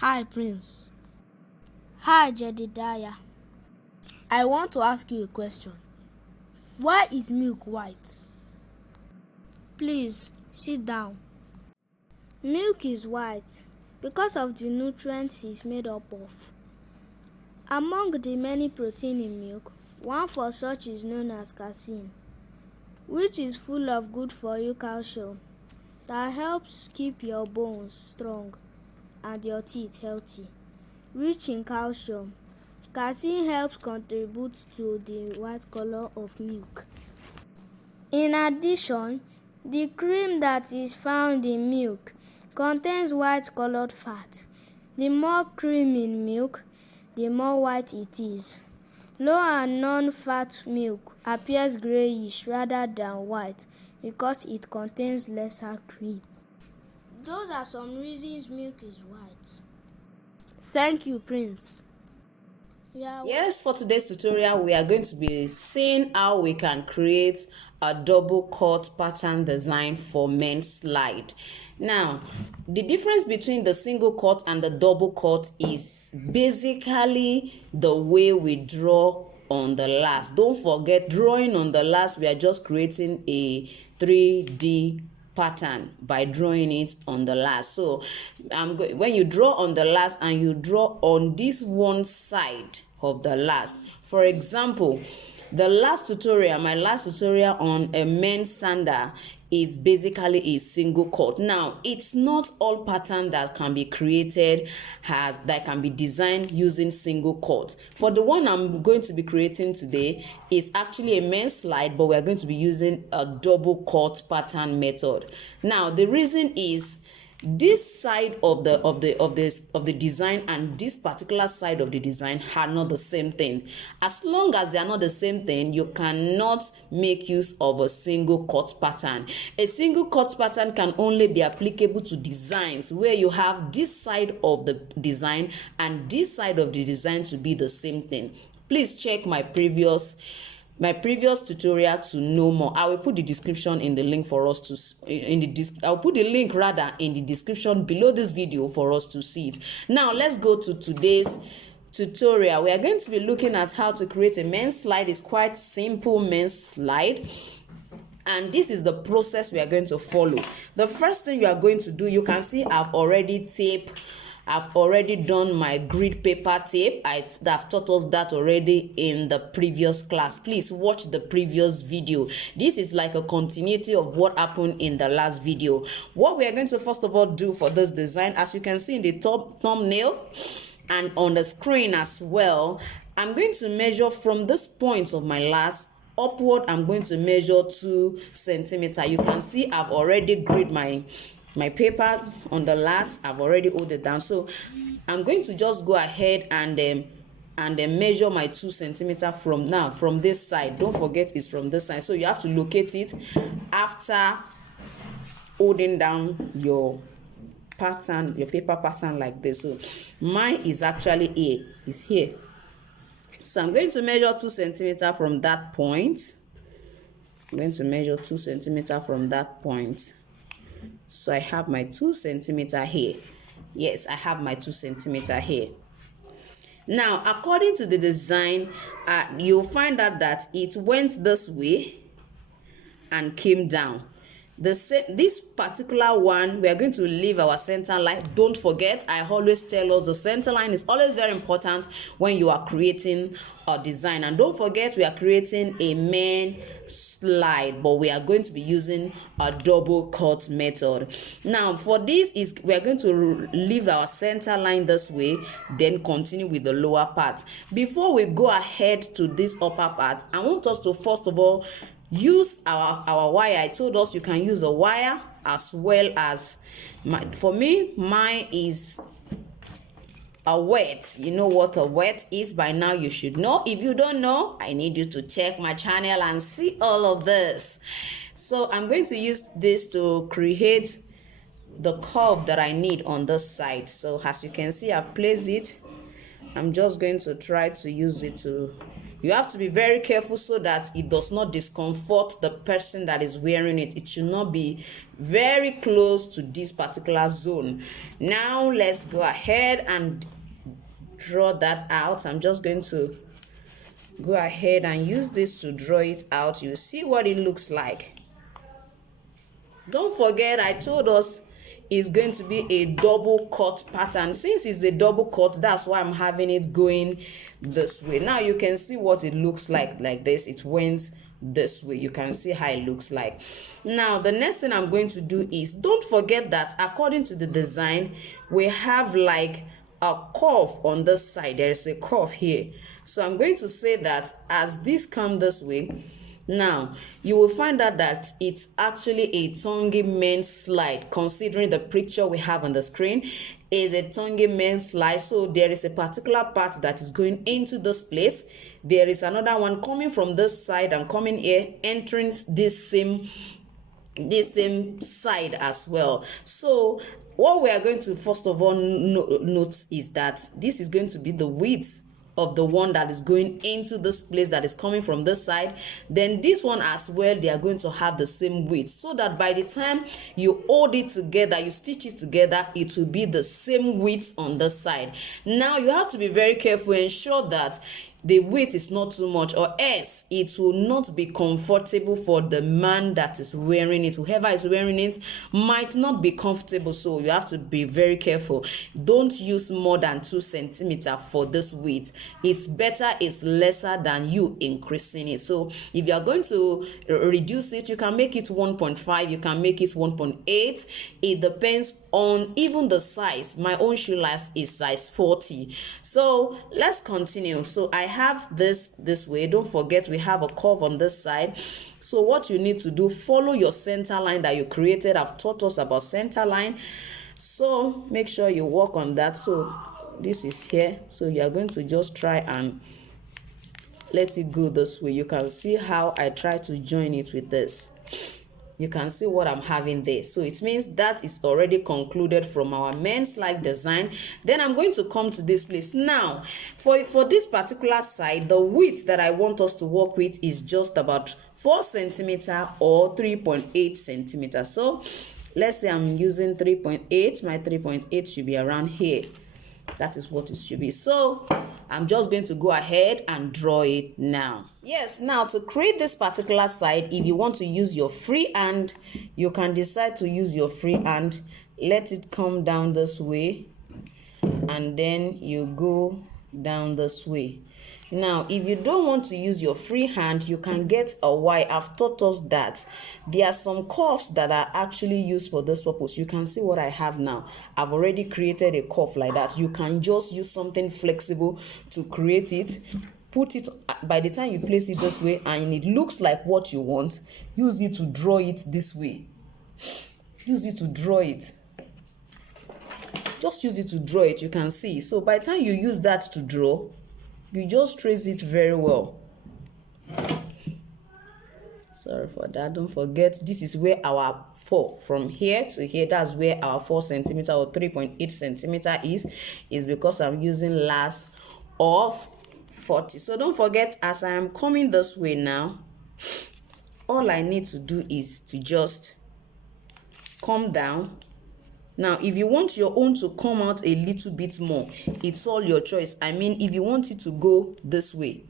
Hi, Prince. Hi, Jedediah. I want to ask you a question. Why is milk white? Please, sit down. Milk is white because of the nutrients it's made up of. Among the many protein in milk, one for such is known as casein, which is full of good for you calcium that helps keep your bones strong and your teeth healthy. Rich in calcium, casein helps contribute to the white color of milk. In addition, the cream that is found in milk contains white-colored fat. The more cream in milk, the more white it is. Low and non-fat milk appears grayish rather than white because it contains lesser cream. Those are some reasons milk is white. Thank you, Prince. Yes, for today's tutorial, we are going to be seeing how we can create a double cut pattern design for men's slide. Now, the difference between the single cut and the double cut is basically the way we draw on the last. Don't forget, drawing on the last, we are just creating a 3D pattern by drawing it on the last. So when you draw on the last and you draw on this one side of the last, for example, my last tutorial on a men's sandal is basically a single cut. Now, it's not all pattern that can be created that can be designed using single cut. For the one I'm going to be creating today is actually a men's slide, but we're going to be using a double cut pattern method. Now, the reason is this side of the design and this particular side of the design are not the same thing. As long as they are not the same thing, you cannot make use of a single cut pattern. A single cut pattern can only be applicable to designs where you have this side of the design and this side of the design to be the same thing. Please check my previous tutorial to know more. I will put the description in the link for us to I'll put the link rather in the description below this video for us to see it. Now let's go to today's tutorial. We are going to be looking at how to create a men's slide. It's quite simple men's slide. And this is the process we are going to follow. The first thing you are going to do, you can see I've already done my grid paper tape. I've taught us that already in the previous class. Please watch the previous video. This is like a continuity of what happened in the last video. What we are going to first of all do for this design, as you can see in the top thumbnail and on the screen as well, I'm going to measure from this point of my last upward. I'm going to measure 2 centimeters. You can see I've already grid my paper on the last. I've already hold it down, so I'm going to just go ahead and then measure my 2 centimeters from this side. Don't forget it's from this side, so you have to locate it after holding down your paper pattern like this. So mine is actually here, is here. So I'm going to measure 2 centimeters from that point. I'm going to measure 2 centimeters from that point. So I have my 2 centimeters here. Yes, I have my 2 centimeters here. Now, according to the design, you'll find out that it went this way and came down. This particular one, we are going to leave our center line. Don't forget, I always tell us the center line is always very important when you are creating a design. And don't forget, we are creating a main slide, but we are going to be using a double cut method. Now, for this we are going to leave our center line this way, then continue with the lower part. Before we go ahead to this upper part, I want us to first of all use our wire. I told us you can use a wire as well as for me, mine is a wet. You know what a wet is by now. You should know. If you don't know, I need you to check my channel and see all of this. So I'm going to use this to create the curve that I need on this side. So as you can see, I've placed it. I'm just going to try to use it to You have to be very careful so that it does not discomfort the person that is wearing it. It should not be very close to this particular zone. Now let's go ahead and draw that out. I'm just going to go ahead and use this to draw it out. You see what it looks like. Don't forget, I told us it's going to be a double cut pattern. Since it's a double cut, that's why I'm having it going this way. Now you can see what it looks like this. It went this way. You can see how it looks like. Now the next thing I'm going to do is, don't forget that according to the design, we have like a curve on this side. There is a curve here. So I'm going to say that as this comes this way, now you will find out that it's actually a tongue men's slide. Considering the picture we have on the screen is a tongue men's slide, so there is a particular part that is going into this place. There is another one coming from this side and coming here, entering this same side as well. So what we are going to first of all note is that this is going to be the width of the one that is going into this place that is coming from this side. Then this one as well, they are going to have the same width, so that by the time you hold it together, you stitch it together, it will be the same width on this side. Now you have to be very careful, ensure that the weight is not too much, or else it will not be comfortable for the man that is wearing it. Whoever is wearing it might not be comfortable, so you have to be very careful. Don't use more than 2 centimeters for this weight. It's better, it's lesser than you increasing it. So if you are going to reduce it, you can make it 1.5, you can make it 1.8. It depends on even the size. My own shoe size is size 40. So let's continue. So I have this way. Don't forget, we have a curve on this side. So what you need to do, follow your center line that you created. I've taught us about center line, so make sure you work on that. So this is here, so you are going to just try and let it go this way. You can see how I try to join it with this. You can see what I'm having there. So it means that is already concluded from our men's slide design. Then I'm going to come to this place. Now, for this particular side, the width that I want us to work with is just about 4 centimeters or 3.8 centimeters. So let's say I'm using 3.8. My 3.8 should be around here. That is what it should be. So I'm just going to go ahead and draw it now. Yes, now to create this particular side, if you want to use your free hand, you can decide to use your free hand. Let it come down this way, and then you go down this way. Now, if you don't want to use your free hand, you can get a Y. I've taught us that there are some curves that are actually used for this purpose. You can see what I have now. I've already created a curve like that. You can just use something flexible to create it. Put it, by the time you place it this way and it looks like what you want, use it to draw it this way. Use it to draw it. Just use it to draw it. You can see. So by the time you use that to draw, you just trace it very well. Sorry for that. Don't forget, this is where our 4, from here to here, that's where our 4 centimeter or 3.8 centimeter is because I'm using last of 40. So don't forget, as I am coming this way now, all I need to do is to just come down. Now, if you want your own to come out a little bit more, it's all your choice. I mean, if you want it to go this way,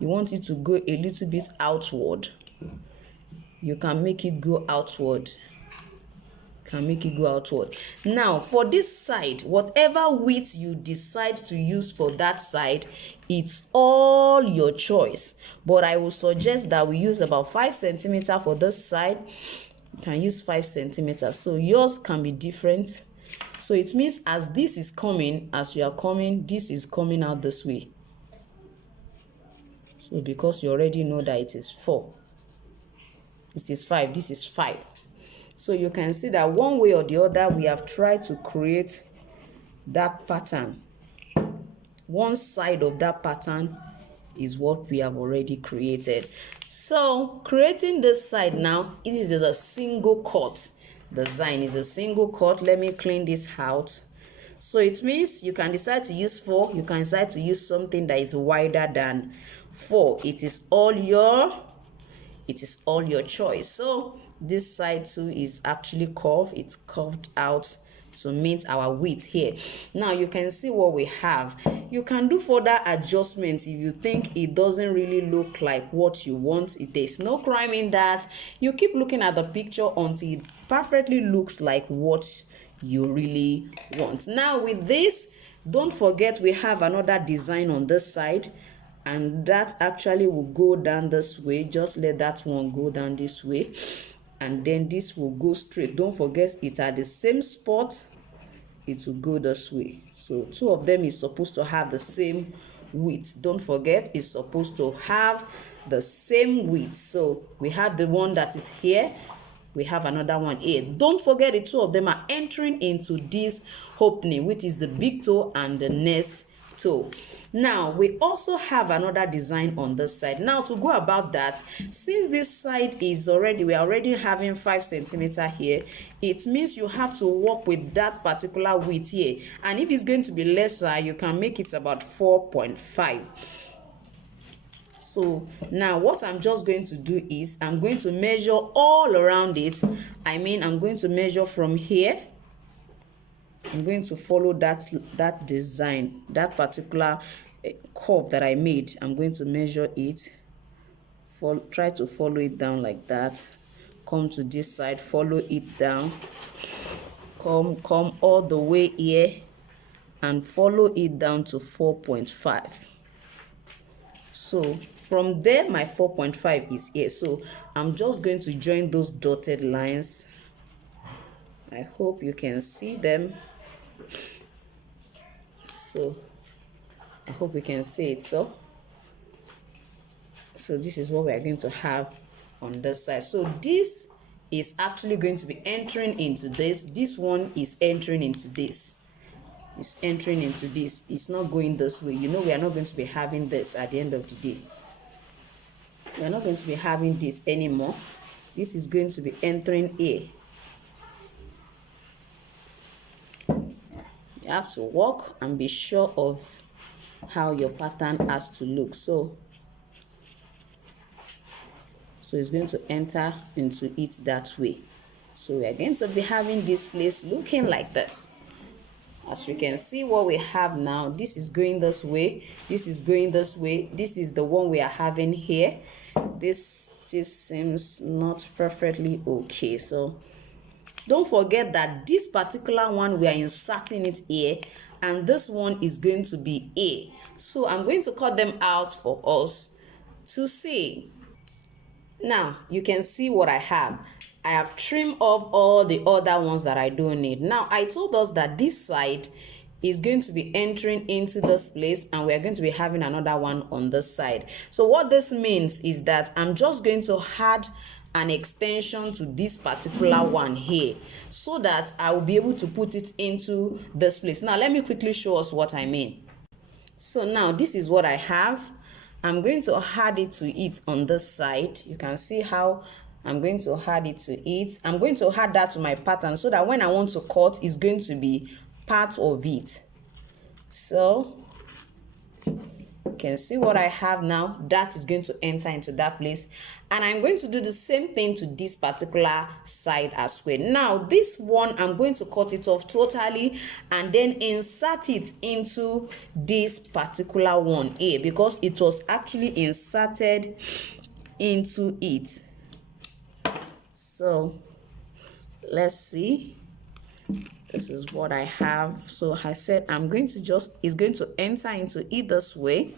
you want it to go a little bit outward, you can make it go outward. Now, for this side, whatever width you decide to use for that side, it's all your choice. But I will suggest that we use about 5 centimeters for this side. You can use 5 centimeters, so yours can be different. So it means as this is coming, as you are coming, this is coming out this way. So because you already know that it is 4, this is 5, this is 5. So you can see that one way or the other, we have tried to create that pattern. One side of that pattern is what we have already created. So creating this side now, it is a single cut. Design is a single cut. Let me clean this out. So it means you can decide to use 4, you can decide to use something that is wider than 4. It is all your choice. So this side too is actually curved. It's curved out to meet our width here. Now you can see what we have. You can do further adjustments if you think it doesn't really look like what you want. There's no crime in that. You keep looking at the picture until it perfectly looks like what you really want. Now with this, don't forget we have another design on this side, and that actually will go down this way. Just let that one go down this way, and then this will go straight. Don't forget it's at the same spot. It will go this way. So two of them is supposed to have the same width. Don't forget it's supposed to have the same width. So we have the one that is here, we have another one here. Don't forget the two of them are entering into this opening, which is the big toe and the next toe. Now we also have another design on this side. Now to go about that, since this side is already, we are already having 5 centimeters here, it means you have to work with that particular width here, and if it's going to be lesser, you can make it about 4.5. So now what I'm just going to do is I'm going to measure all around it. I mean, I'm going to measure from here. I'm going to follow that design, that particular curve that I made. I'm going to measure it, try to follow it down like that, come to this side, follow it down, come all the way here and follow it down to 4.5. So from there my 4.5 is here. So I'm just going to join those dotted lines. I hope you can see them. So I hope we can see it. So this is what we are going to have on this side. So this is actually going to be entering into this. This one is entering into this. It's entering into this. It's not going this way. You know, we are not going to be having this at the end of the day. We are not going to be having this anymore. This is going to be entering here. You have to work and be sure of how your pattern has to look. So it's going to enter into it that way. So we are going to be having this place looking like this. As you can see what we have now, this is going this way, this is going this way, this is the one we are having here. This seems not perfectly okay. So don't forget that this particular one we are inserting it here, and this one is going to be A. So I'm going to cut them out for us to see. Now you can see what I have. I have trimmed off all the other ones that I don't need. Now I told us that this side is going to be entering into this place, and we are going to be having another one on this side. So what this means is that I'm just going to add an extension to this particular one here, so that I will be able to put it into this place. Now let me quickly show us what I mean. So now this is what I have. I'm going to add it to it on this side. You can see how I'm going to add it to it. I'm going to add that to my pattern so that when I want to cut, it's going to be part of it. So you can see what I have now. That is going to enter into that place, and I'm going to do the same thing to this particular side as well. Now this one, I'm going to cut it off totally and then insert it into this particular one here, because it was actually inserted into it. So let's see. This is what I have. So I said I'm going to it's going to enter into it this way,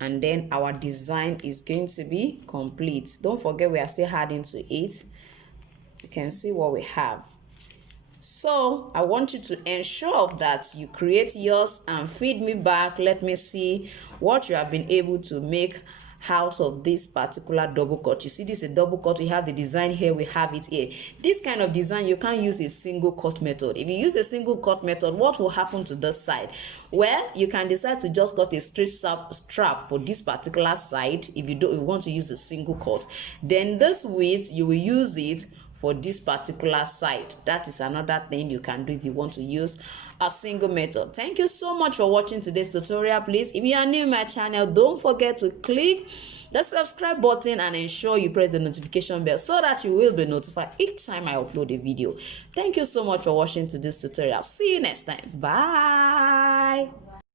and then our design is going to be complete. Don't forget we are still adding to it. You can see what we have. So I want you to ensure that you create yours and feed me back. Let me see what you have been able to make out of this particular double cut. You see, this is a double cut. We have the design here, we have it here. This kind of design, you can't use a single cut method. If you use a single cut method, what will happen to this side? Well, you can decide to just cut a straight strap for this particular side if you want to use a single cut. Then this width, you will use it for this particular side. That is another thing you can do if you want to use a single method. Thank you so much for watching today's tutorial. Please, if you are new to my channel, don't forget to click the subscribe button and ensure you press the notification bell so that you will be notified each time I upload a video. Thank you so much for watching today's tutorial. See you next time. Bye.